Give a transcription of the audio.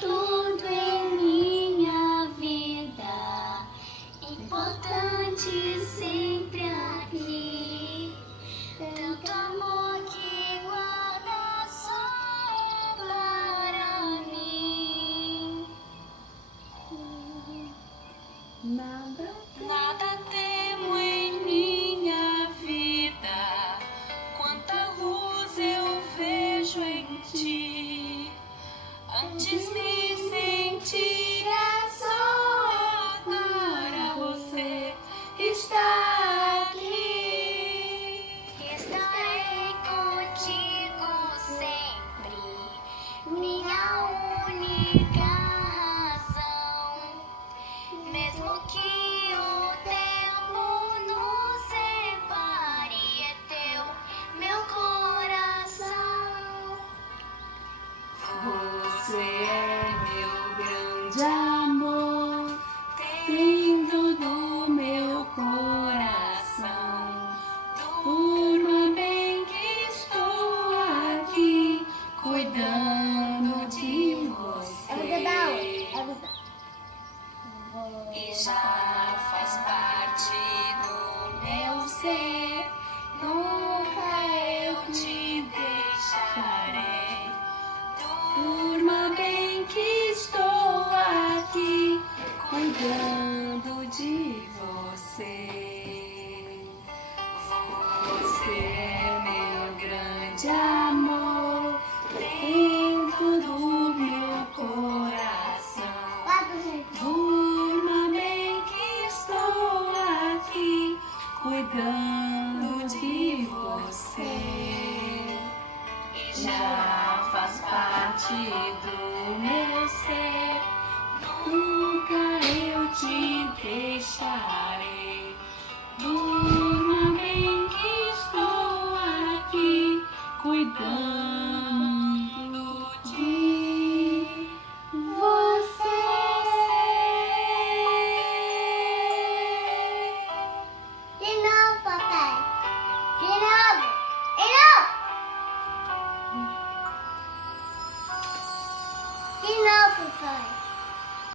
tudo em minha vida, importante sempre aqui. Tanto amor que guarda só é para mim. Nada temo em minha vida, quanta luz eu vejo em ti. Antes me sentia só, agora você está aqui. Estarei contigo sempre, minha única razão. Mesmo que o tempo nos separe, é teu meu coração. Você é meu grande amor, dentro do meu coração. Durma bem que estou aqui, cuidando de você. E já faz parte do meu ser, nunca eu te deixarei. Durma bem que estou aqui, cuidando de você. Você é meu grande amor, dentro do meu coração. Durma bem que estou aqui, cuidando de você. E já faz parte do